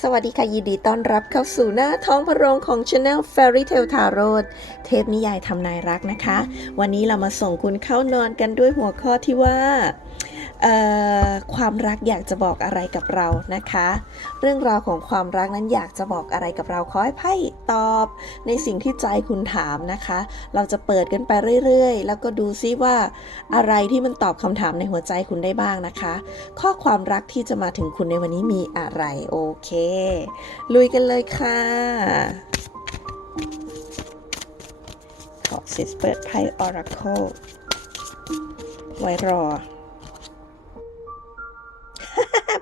สวัสดีค่ะ ยินดีต้อนรับเข้าสู่หน้าท้องพระโรงของ Channel Fairy Tale Tarot เทพนิยายทำนายรักนะคะ วันนี้เรามาส่งคุณเข้านอนกันด้วยหัวข้อที่ว่า ความรักอยากจะบอกอะไรกับเรานะคะ เรื่องราวของความรักนั้นอยากจะบอกอะไรกับเราขอให้ไพ่ตอบ ในสิ่งที่ใจคุณถามนะคะ เราจะเปิดกันไปเรื่อยๆ แล้วก็ดูซิว่าอะไรที่มันตอบคำถามในหัวใจคุณได้บ้างนะคะ ข้อความรักที่จะมาถึงคุณในวันนี้มีอะไรโอเค ลุยกันเลยค่ะขอซิสเปิดไพ่ Oracle ไว้รอ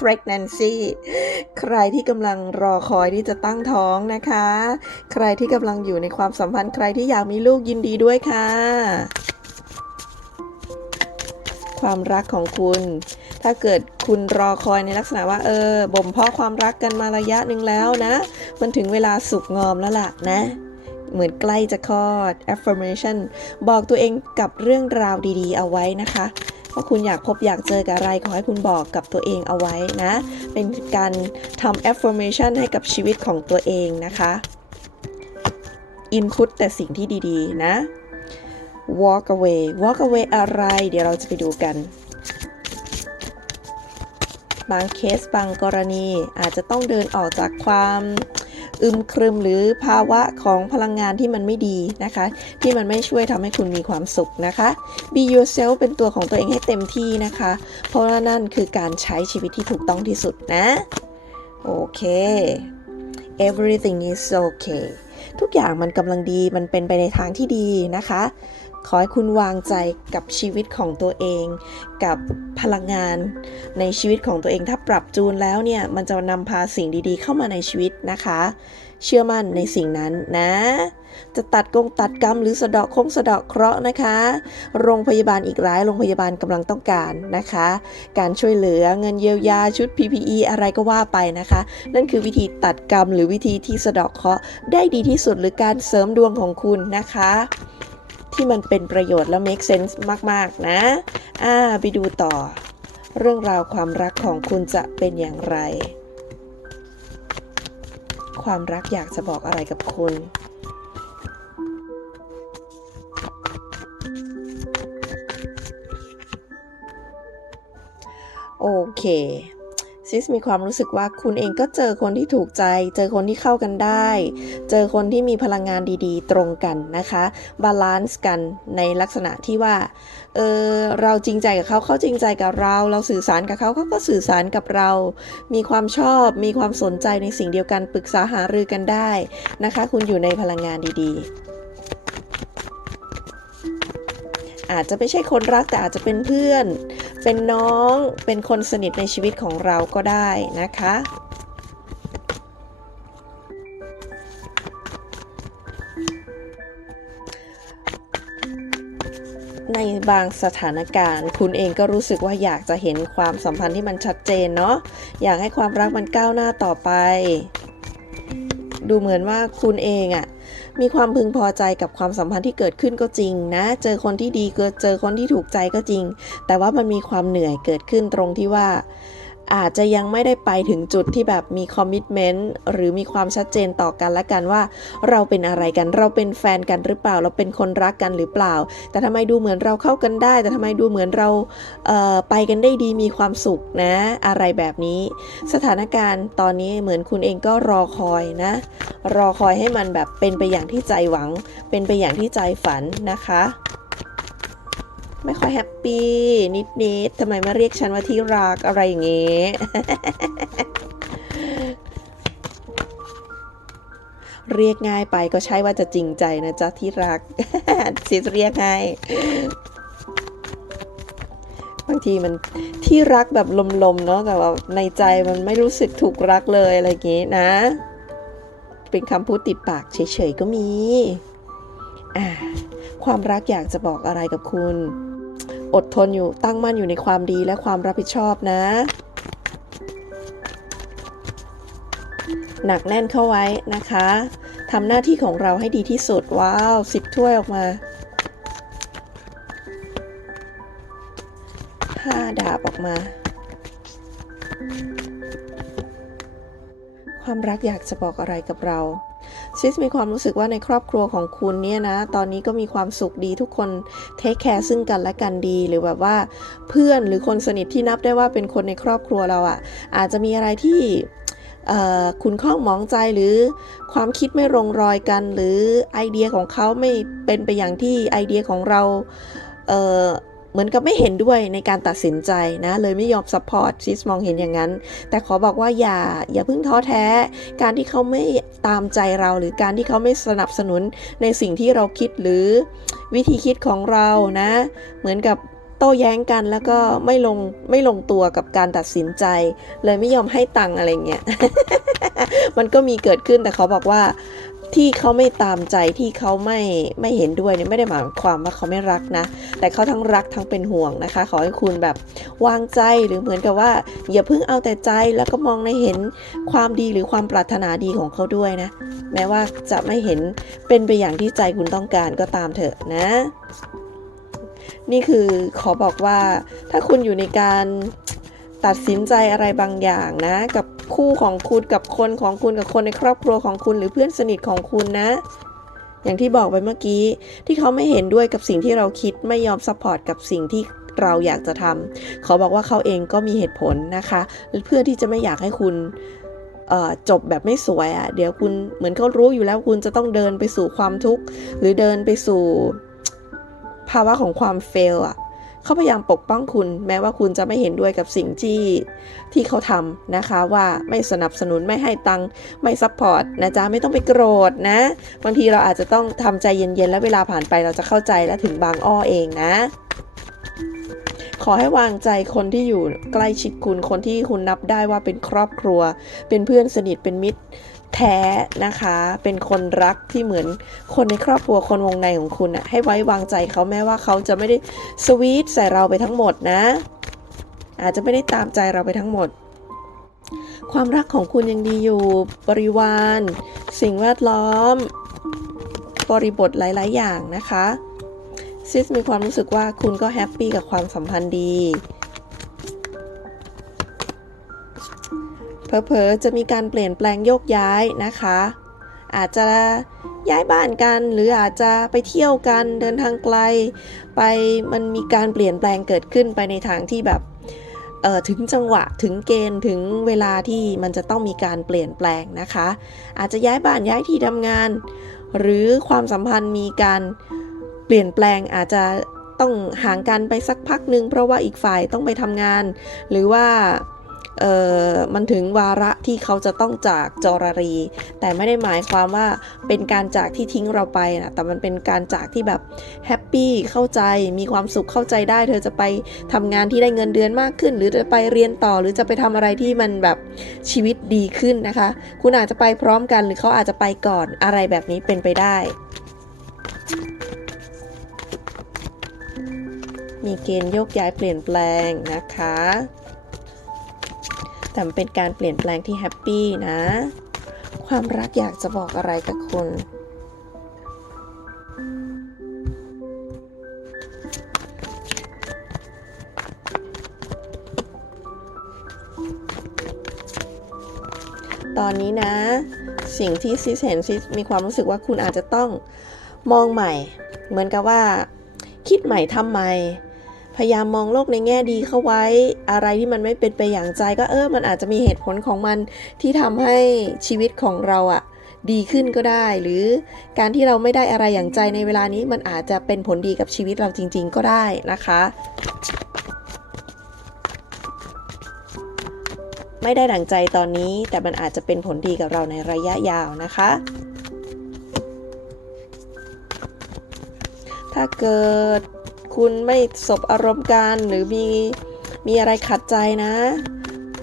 pregnancy ใครที่กำลังรอคอยที่จะตั้งท้องนะคะ ใครที่กำลังอยู่ในความสัมพันธ์ใครที่อยากมีลูกยินดีด้วยค่ะ ความรักของคุณ ถ้าเกิดคุณรอคอยในลักษณะว่าเออบ่มเพาะความรักกันมาระยะหนึ่งแล้วนะ มันถึงเวลาสุกงอมแล้วล่ะนะเหมือนใกล้จะคลอด affirmation บอกตัวเองกับเรื่องราวดี ๆ เอาไว้นะคะ ว่าคุณอยากพบอยากเจอกับอะไร ขอให้คุณบอกกับตัวเองเอาไว้นะ เป็นการทำ affirmation ให้กับชีวิตของตัวเองนะคะ input แต่สิ่งที่ดีๆ นะ walk away walk away อะไร เดี๋ยวเราจะไปดูกัน บางเคสบางกรณีอาจจะต้องเดินออกจากความอึมครึมหรือภาวะของพลังงานที่มันไม่ดีนะคะ ที่มันไม่ช่วยทำให้คุณมีความสุขนะคะ be yourself เป็นตัวของตัวเองให้เต็มที่นะคะ เพราะว่านั่นคือการใช้ชีวิตที่ถูกต้องที่สุดนะ โอเค everything is okay ทุกอย่างมันกำลังดีมันเป็นไปในทางที่ดีนะคะ ขอให้คุณวางใจกับชีวิตของตัวเอง กับพลังงานในชีวิตของตัวเองถ้าปรับจูนแล้วเนี่ย มันจะนำพาสิ่งดีๆ เข้ามาในชีวิตนะคะ เชื่อมั่นในสิ่งนั้นนะ จะตัดกงตัดกรรมหรือสะเดาะคงสะเดาะเคราะห์นะคะ โรงพยาบาลอีกหลายโรงพยาบาลกำลังต้องการนะคะ การช่วยเหลือเงินเยียวยาชุด PPE อะไรก็ว่าไปนะคะ นั่นคือวิธีตัดกรรมหรือวิธีที่สะเดาะเคราะห์ได้ดีที่สุดหรือการเสริมดวงของคุณนะคะ ที่มันเป็นประโยชน์และ make sense มาก ๆ นะ อ่า ไปดูต่อ เรื่องราวความรักของคุณจะเป็นอย่างไร ความรักอยากจะบอกอะไรกับคุณโอเค ซิสมีความรู้สึกว่าคุณเองก็เจอคนที่ถูกใจ เจอคนที่เข้ากันได้ เจอคนที่มีพลังงานดีๆ ตรงกันนะคะ บาลานซ์กันในลักษณะที่ว่า เออเราจริงใจกับเขาเขาจริงใจกับเรา เราสื่อสารกับเขาเขาก็สื่อสารกับเรา มีความชอบ มีความสนใจในสิ่งเดียวกัน ปรึกษาหารือกันได้นะคะ คุณอยู่ในพลังงานดีๆอาจจะไม่ใช่คนรักแต่อาจจะเป็นเพื่อน เป็นน้องเป็นคนสนิทในชีวิตของเราก็ได้นะคะ ในบางสถานการณ์ คุณเองก็รู้สึกว่าอยากจะเห็นความสัมพันธ์ที่มันชัดเจนเนาะอยากให้ความรักมันก้าวหน้าต่อไป ดูเหมือนว่าคุณเองอะ มีความพึงพอใจกับความสัมพันธ์ที่เกิดขึ้นก็จริงนะ เจอคนที่ดีเกิดเจอคนที่ถูกใจก็จริง แต่ว่ามันมีความเหนื่อยเกิดขึ้นตรงที่ว่า อาจจะยังไม่ได้ไปถึงจุดที่แบบมีคอมมิชเมนต์หรือมีความชัดเจนต่อกันและกันว่า เราเป็นอะไรกันเราเป็นแฟนกันหรือเปล่า เราเป็นคนรักกันหรือเปล่า แต่ทำไมดูเหมือนเราเข้ากันได้ แต่ทำไมดูเหมือนเราเไปกันได้ดีมีความสุขนะ อะไรแบบนี้ สถานการณ์ตอนนี้เหมือนคุณเองก็รอคอยนะ รอคอยให้มันแบบเป็นไปอย่างที่ใจหวัง เป็นไปอย่างที่ใจฝันนะคะ ไม่ค่อยแฮปปี้นิดๆทำไมมาเรียกฉันว่าที่รักอะไรอย่างเงี้ยเรียกง่ายไปก็ใช่ว่าจะจริงใจนะจ๊ะที่รักซิสเรียกง่ายบางทีมันที่รักแบบลมๆเนาะแต่ว่าในใจมันไม่รู้สึกถูกรักเลยอะไรอย่างงี้นะ เป็นคำพูดติดปากเฉยๆก็มี อ่าความรักอยากจะบอกอะไรกับคุณ อดทนอยู่ตั้งมั่นอยู่ในความดีและความรับผิดชอบนะ หนักแน่นเข้าไว้นะคะทำหน้าที่ของเราให้ดีที่สุด ว้าวสิบถ้วยออกมาห้าดาบออกมา ความรักอยากจะบอกอะไรกับเรา ซิสมีความรู้สึกว่าในครอบครัวของคุณเนี่ยนะ ตอนนี้ก็มีความสุขดีทุกคนเทคแคร์ซึ่งกันและกันดี หรือแบบว่าเพื่อนหรือคนสนิทที่นับได้ว่าเป็นคนในครอบครัวเราอะ่ะ อาจจะมีอะไรที่คุณข้องหมองใจหรือความคิดไม่ลงรอยกัน หรือไอเดียของเขาไม่เป็นไปอย่างที่ไอเดียของเราเเหมือนกับไม่เห็นด้วยในการตัดสินใจนะ เลยไม่ยอมซัพพอร์ตซิสมองเห็นอย่างนั้น แต่ขอบอกว่าอย่าอย่าเพิ่งท้อแท้ การที่เขาไม่ตามใจเรา หรือการที่เขาไม่สนับสนุนในสิ่งที่เราคิดหรือวิธีคิดของเรานะ เหมือนกับโต้แย้งกันแล้วก็ไม่ลงไม่ลงตัวกับการตัดสินใจ เลยไม่ยอมให้ตังอะไรเงี้ย มันก็มีเกิดขึ้นแต่เขาบอกว่า ที่เขาไม่ตามใจที่เขาไม่ไม่เห็นด้วยเนี่ยไม่ได้หมายความว่าเขาไม่รักนะ แต่เขาทั้งรักทั้งเป็นห่วงนะคะ ขอให้คุณแบบวางใจหรือเหมือนกับว่า อย่าเพิ่งเอาแต่ใจแล้วก็มองในเห็นความดีหรือความปรารถนาดีของเขาด้วยนะ แม้ว่าจะไม่เห็นเป็นไปอย่างที่ใจคุณต้องการก็ตามเถอะนะ นี่คือขอบอกว่าถ้าคุณอยู่ในการ ตัดสินใจอะไรบางอย่างนะ กับคู่ของคุณกับคนของคุณกับคนในครอบครัวของคุณหรือเพื่อนสนิทของคุณนะ อย่างที่บอกไปเมื่อกี้ ที่เขาไม่เห็นด้วยกับสิ่งที่เราคิดไม่ยอมซัพพอร์ตกับสิ่งที่เราอยากจะทำเขาบอกว่าเขาเองก็มีเหตุผลนะคะ เพื่อที่จะไม่อยากให้คุณจบแบบไม่สวยอะ่ะ เดี๋ยวคุณเหมือนเขารู้อยู่แล้วคุณจะต้องเดินไปสู่ความทุกข์ หรือเดินไปสู่ภาวะของความเฟลอะ เขาพยายามปกป้องคุณ แม้ว่าคุณจะไม่เห็นด้วยกับสิ่งที่ที่เขาทำนะคะ ว่าไม่สนับสนุนไม่ให้ตังค์ไม่ซัพพอร์ตนะจ๊ะไม่ต้องไปโกรธนะ บางทีเราอาจจะต้องทำใจเย็นๆ แล้วเวลาผ่านไปเราจะเข้าใจและถึงบางอ้อเองนะขอให้วางใจคนที่อยู่ใกล้ชิดคุณ คนที่คุณนับได้ว่าเป็นครอบครัว เป็นเพื่อนสนิท เป็นมิตร แท้นะคะ เป็นคนรักที่เหมือนคนในครอบครัวคนวงในของคุณอะให้ไว้วางใจเขาแม้ว่าเขาจะไม่ได้สวีทใส่เราไปทั้งหมดนะ อาจจะไม่ได้ตามใจเราไปทั้งหมด ความรักของคุณยังดีอยู่บริวาร สิ่งแวดล้อม บริบทหลาย ๆ อย่างนะคะซิสมีความรู้สึกว่าคุณก็แฮปปี้กับความสัมพันธ์ดี เผลอๆจะมีการเปลี่ยนแปลงโยกย้ายนะคะ อาจจะย้ายบ้านกัน หรืออาจจะไปเที่ยวกันเดินทางไกล ไปมันมีการเปลี่ยนแปลงเกิดขึ้นไปในทางที่แบบเอ่อถึงจังหวะถึงเกณฑ์ถึงเวลาที่มันจะต้องมีการเปลี่ยนแปลงนะคะ อาจจะย้ายบ้านย้ายที่ทำงาน หรือความสัมพันธ์มีการเปลี่ยนแปลงอาจจะต้องห่างกันไปสักพักหนึ่งเพราะว่าอีกฝ่ายต้องไปทำงาน หรือว่า มันถึงวาระที่เขาจะต้องจากจอรารี แต่ไม่ได้หมายความว่าเป็นการจากที่ทิ้งเราไปนะแต่มันเป็นการจากที่แบบแฮปปี้เข้าใจมีความสุขเข้าใจได้ เธอจะไปทำงานที่ได้เงินเดือนมากขึ้น หรือจะไปเรียนต่อหรือจะไปทำอะไรที่มันแบบชีวิตดีขึ้นนะคะ คุณอาจจะไปพร้อมกันหรือเขาอาจจะไปก่อนอะไรแบบนี้เป็นไปได้ มีเกณฑ์โยกย้ายเปลี่ยนแปลงนะคะ แต่มันเป็นการเปลี่ยนแปลงที่แฮปปี้นะ ความรักอยากจะบอกอะไรกับคุณตอนนี้นะ สิ่งที่ซิสเห็นซิสมีความรู้สึกว่าคุณอาจจะต้องมองใหม่ เหมือนกับว่า คิดใหม่ทำใหม่ พยายามมองโลกในแง่ดีเข้าไว้ อะไรที่มันไม่เป็นไปอย่างใจก็เออ มันอาจจะมีเหตุผลของมันที่ทำให้ชีวิตของเราอะดีขึ้นก็ได้ หรือการที่เราไม่ได้อะไรอย่างใจในเวลานี้มันอาจจะเป็นผลดีกับชีวิตเราจริง ๆ ก็ได้นะคะ ไม่ได้ดังใจตอนนี้ แต่มันอาจจะเป็นผลดีกับเราในระยะยาวนะคะ ถ้าเกิด คุณไม่สบอารมณ์กันหรือมีมีอะไรขัดใจนะ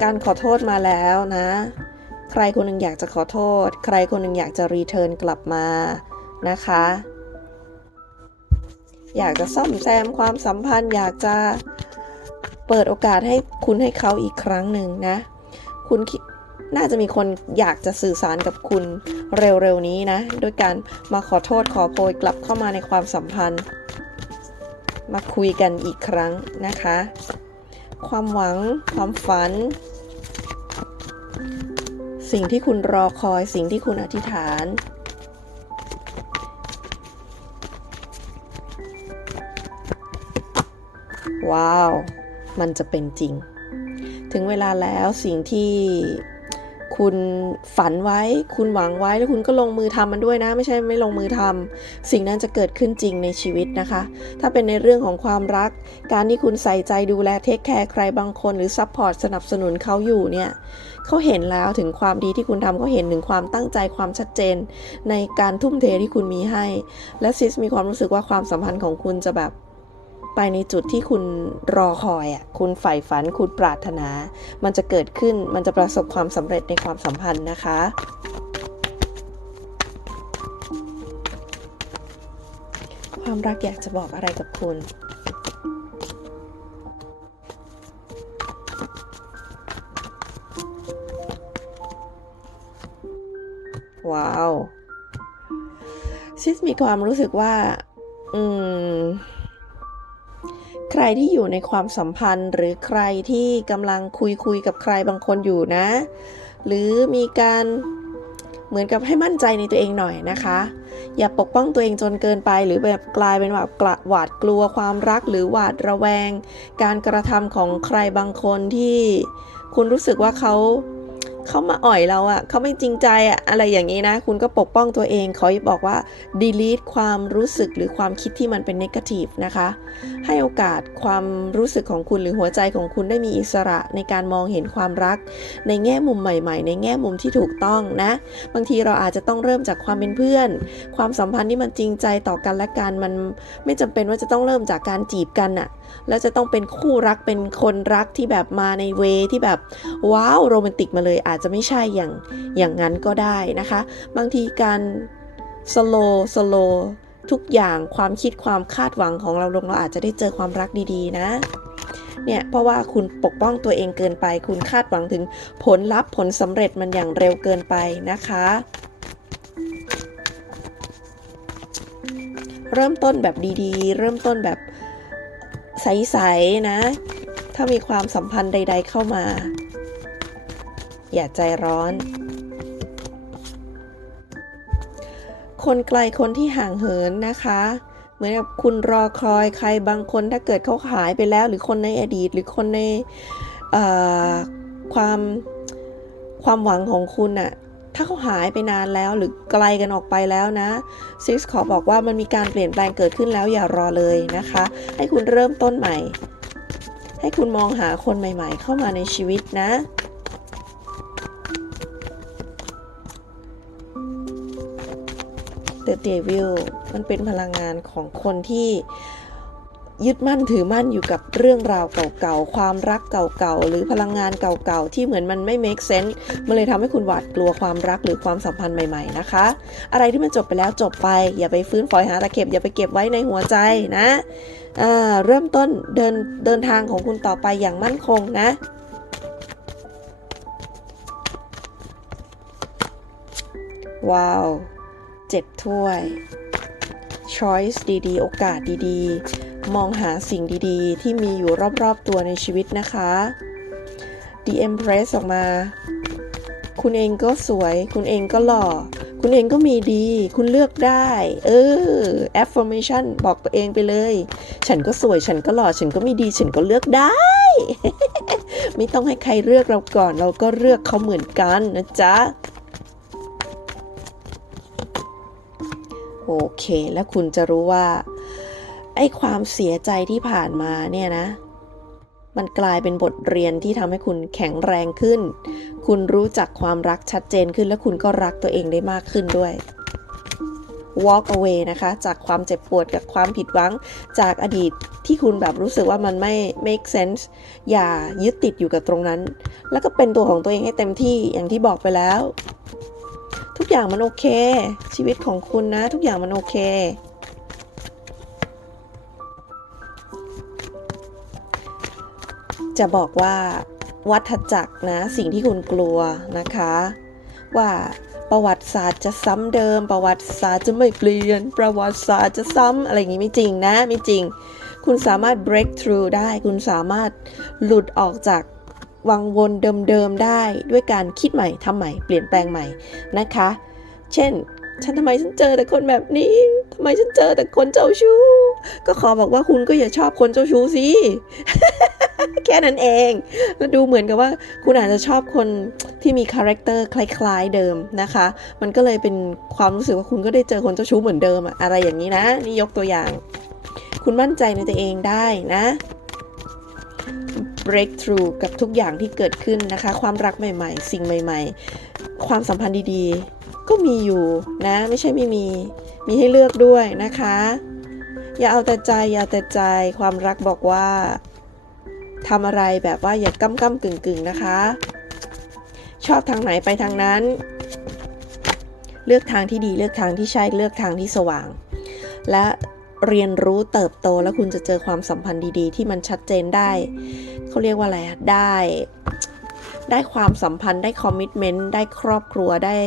การขอโทษมาแล้วนะ ใครคนหนึ่งอยากจะขอโทษ ใครคนหนึ่งอยากจะรีเทิร์นกลับมานะคะ อยากจะซ่อมแซมความสัมพันธ์ อยากจะเปิดโอกาสให้คุณให้เขาอีกครั้งหนึ่งนะ คุณคน่าจะมีคนอยากจะสื่อสารกับคุณเร็วๆนี้นะด้วยการมาขอโทษขอโพยกลับเข้ามาในความสัมพันธ์ มาคุยกันอีกครั้งนะคะ ความหวัง ความฝัน สิ่งที่คุณรอคอย สิ่งที่คุณอธิษฐาน ว้าว มันจะเป็นจริง ถึงเวลาแล้วสิ่งที่ คุณฝันไว้ คุณหวังไว้แล้วคุณก็ลงมือทำมันด้วยนะ ไม่ใช่ไม่ลงมือทำสิ่งนั้นจะเกิดขึ้นจริงในชีวิตนะคะ ถ้าเป็นในเรื่องของความรัก การที่คุณใส่ใจดูแลเทคแคร์ใครบางคนหรือซัพพอร์ตสนับสนุนเขาอยู่เนี่ยเขาเห็นแล้วถึงความดีที่คุณทำเขาเห็นถึงความตั้งใจความชัดเจน ในการทุ่มเทที่คุณมีให้ และซิสมีความรู้สึกว่าความสัมพันธ์ของคุณจะแบบ ไปในจุดที่คุณรอคอยอะคุณใฝ่ฝันคุณปรารถนา มันจะเกิดขึ้นมันจะประสบความสำเร็จในความสัมพันธ์นะคะความรักอยากจะบอกอะไรกับคุณ ว้าว ซิสมีความรู้สึกว่า อืม ใครที่อยู่ในความสัมพันธ์ หรือใครที่กำลังคุยคุยกับใครบางคนอยู่นะ หรือมีการเหมือนกับให้มั่นใจในตัวเองหน่อยนะคะ อย่าปกป้องตัวเองจนเกินไป หรือแบบกลายเป็นแบบกระหวาดกลัวความรักหรือหวาดระแวง การกระทำของใครบางคนที่คุณรู้สึกว่าเขา เขามาอ่อยเราอะเขาไม่จริงใจอะอะไรอย่างนี้นะ คุณก็ปกป้องตัวเองขอบอกว่า delete ความรู้สึกหรือความคิดที่มันเป็น negative นะคะ ให้โอกาสความรู้สึกของคุณหรือหัวใจของคุณได้มีอิสระในการมองเห็นความรัก ในแง่มุมใหม่ ๆ ในแง่มุมที่ถูกต้องนะ บางทีเราอาจจะต้องเริ่มจากความเป็นเพื่อน ความสัมพันธ์ที่มันจริงใจต่อกันและกันมันไม่จำเป็นว่าจะต้องเริ่มจากการจีบกันอะแล้วจะต้องเป็นคู่รักเป็นคนรักที่แบบมาในเวที่แบบว้าวโรแมนติกมาเลยอาจจะไม่ใช่อย่างอย่างนั้นก็ได้นะคะ บางทีการสโลสโลทุกอย่างความคิดความคาดหวังของเราลงเราอาจจะได้เจอความรักดีๆนะเนี่ยเพราะว่าคุณปกป้องตัวเองเกินไป คุณคาดหวังถึงผลลัพธ์ผลสำเร็จมันอย่างเร็วเกินไปนะคะ เริ่มต้นแบบดีๆ เริ่มต้นแบบใสๆนะ ถ้ามีความสัมพันธ์ใด ๆ เข้ามา อย่าใจร้อน คนไกลคนที่ห่างเหินนะคะ เหมือนกับคุณรอคอยใครบางคนถ้าเกิดเขาหายไปแล้ว หรือคนในอดีต หรือคนในความความหวังของคุณอะถ้าเขาหายไปนานแล้วหรือไกลกันออกไปแล้วนะซิสขอบอกว่ามันมีการเปลี่ยนแปลงเกิดขึ้นแล้วอย่ารอเลยนะคะ ให้คุณเริ่มต้นใหม่ ให้คุณมองหาคนใหม่ ๆ เข้ามาในชีวิตนะ The Devil มันเป็นพลังงานของคนที่ยึดมั่นถือมั่นอยู่กับเรื่องราวเก่าๆ ความรักเก่าๆ หรือพลังงานเก่าๆ ที่เหมือนมันไม่ make sense มันเลยทำให้คุณหวาดกลัวความรักหรือความสัมพันธ์ใหม่ๆ นะคะ อะไรที่มันจบไปแล้วจบไป อย่าไปฟื้นฝอยหาตะเข็บ อย่าไปเก็บไว้ในหัวใจนะเริ่มต้นเดินเดินทางของคุณต่อไปอย่างมั่นคงนะว้าว เจ็ดถ้วย choice ดีๆ โอกาสดีๆ มองหาสิ่งดีๆ ที่มีอยู่รอบๆ ตัวในชีวิตนะคะ The Empress ออกมา คุณเองก็สวย คุณเองก็หล่อ คุณเองก็มีดี คุณเลือกได้ เออ affirmation บอกตัวเองไปเลย ฉันก็สวย ฉันก็หล่อ ฉันก็มีดี ฉันก็เลือกได้ ไม่ต้องให้ใครเลือกเราก่อน เราก็เลือกเขาเหมือนกันนะจ๊ะ โอเค แล้วคุณจะรู้ว่า ไอ้ความเสียใจที่ผ่านมาเนี่ยนะ มันกลายเป็นบทเรียนที่ทำให้คุณแข็งแรงขึ้น คุณรู้จักความรักชัดเจนขึ้น และคุณก็รักตัวเองได้มากขึ้นด้วย walk away นะคะ จากความเจ็บปวดกับความผิดหวังจากอดีตที่คุณแบบรู้สึกว่ามันไม่ make sense อย่ายึดติดอยู่กับตรงนั้น แล้วก็เป็นตัวของตัวเองให้เต็มที่อย่างที่บอกไปแล้ว ทุกอย่างมันโอเค ชีวิตของคุณนะ ทุกอย่างมันโอเค จะบอกว่าวัฏจักรนะ สิ่งที่คุณกลัวนะคะ ว่าประวัติศาสตร์จะซ้ำเดิม ประวัติศาสตร์จะไม่เปลี่ยน ประวัติศาสตร์จะซ้ำอะไรอย่างนี้ไม่จริงนะ ไม่จริง คุณสามารถ break through ได้ คุณสามารถหลุดออกจาก วังวนเดิมๆได้ด้วยการคิดใหม่ทำใหม่เปลี่ยนแปลงใหม่นะคะ เช่น ฉันทำไมฉันเจอแต่คนแบบนี้ทำไมฉันเจอแต่คนเจ้าชู้ ก็ขอบอกว่าคุณก็อย่าชอบคนเจ้าชู้สิแค่นั้นเองแล้วดูเหมือนกับว่าคุณอาจจะชอบคนที่มีคาแรคเตอร์คล้ายๆเดิมนะคะ มันก็เลยเป็นความรู้สึกว่าคุณก็ได้เจอคนเจ้าชู้เหมือนเดิมอะอะไรอย่างนี้นะ นี่ยกตัวอย่าง คุณมั่นใจในตัวเองได้นะ breakthrough กับทุกอย่างที่เกิดขึ้นนะคะ ความรักใหม่ ๆ สิ่งใหม่ ๆ ความสัมพันธ์ดีๆ ก็มีอยู่นะ ไม่ใช่ไม่มี มีให้เลือกด้วยนะคะ อย่าเอาแต่ใจ อย่าแต่ใจ ความรักบอกว่าทำอะไรแบบว่าอย่าก้ำก้ำกึ่งกึ่งนะคะ ชอบทางไหนไปทางนั้น เลือกทางที่ดี เลือกทางที่ใช่ เลือกทางที่สว่าง และ เรียนรู้เติบโตแล้วคุณจะเจอความสัมพันธ์ดีๆ ที่มันชัดเจนได้ เขาเรียกว่าอะไรอะได้ ได้ความสัมพันธ์ได้คอมมิชเมนต์ได้ครอบครัวได้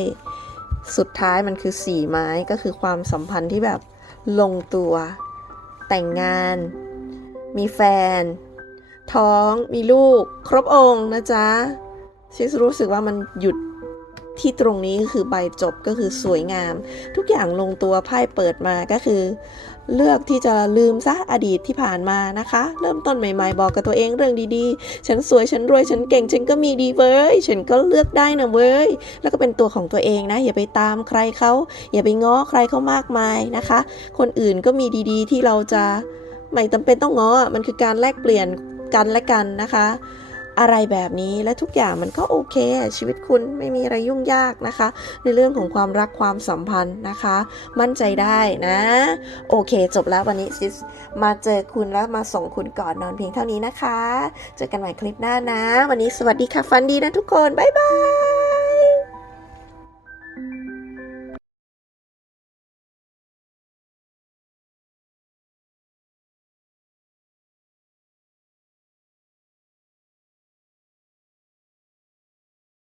สุดท้ายมันคือสี่ไม้ก็คือความสัมพันธ์ที่แบบลงตัว แต่งงาน มีแฟน ท้องมีลูก ครบองค์นะจ๊ะชิสรู้สึกว่ามันหยุด ที่ตรงนี้ก็คือใบจบก็คือสวยงาม ทุกอย่างลงตัวไพ่เปิดมาก็คือ เลือกที่จะลืมซะอดีตที่ผ่านมานะคะ เริ่มต้นใหม่ๆ บอกกับตัวเองเรื่องดีๆ ฉันสวยฉันรวยฉันเก่ง ฉันก็มีดีเว้ยฉันก็เลือกได้นะเว้ยแล้วก็เป็นตัวของตัวเองนะ อย่าไปตามใครเขาอย่าไปง้อใครเขามากมายนะคะ คนอื่นก็มีดีๆ ที่เราจะไม่จำเป็นต้องง้อมันคือการแลกเปลี่ยนกันและกันนะคะ อะไรแบบนี้และทุกอย่างมันก็โอเค ชีวิตคุณไม่มีอะไรยุ่งยากนะคะ ในเรื่องของความรักความสัมพันธ์นะคะ มั่นใจได้นะ โอเค จบแล้ววันนี้ซิสมาเจอคุณแล้วมาส่งคุณก่อนนอนเพียงเท่านี้นะคะ เจอกันใหม่คลิปหน้านะ วันนี้สวัสดีค่ะฟันดีนะทุกคน บ๊ายบาย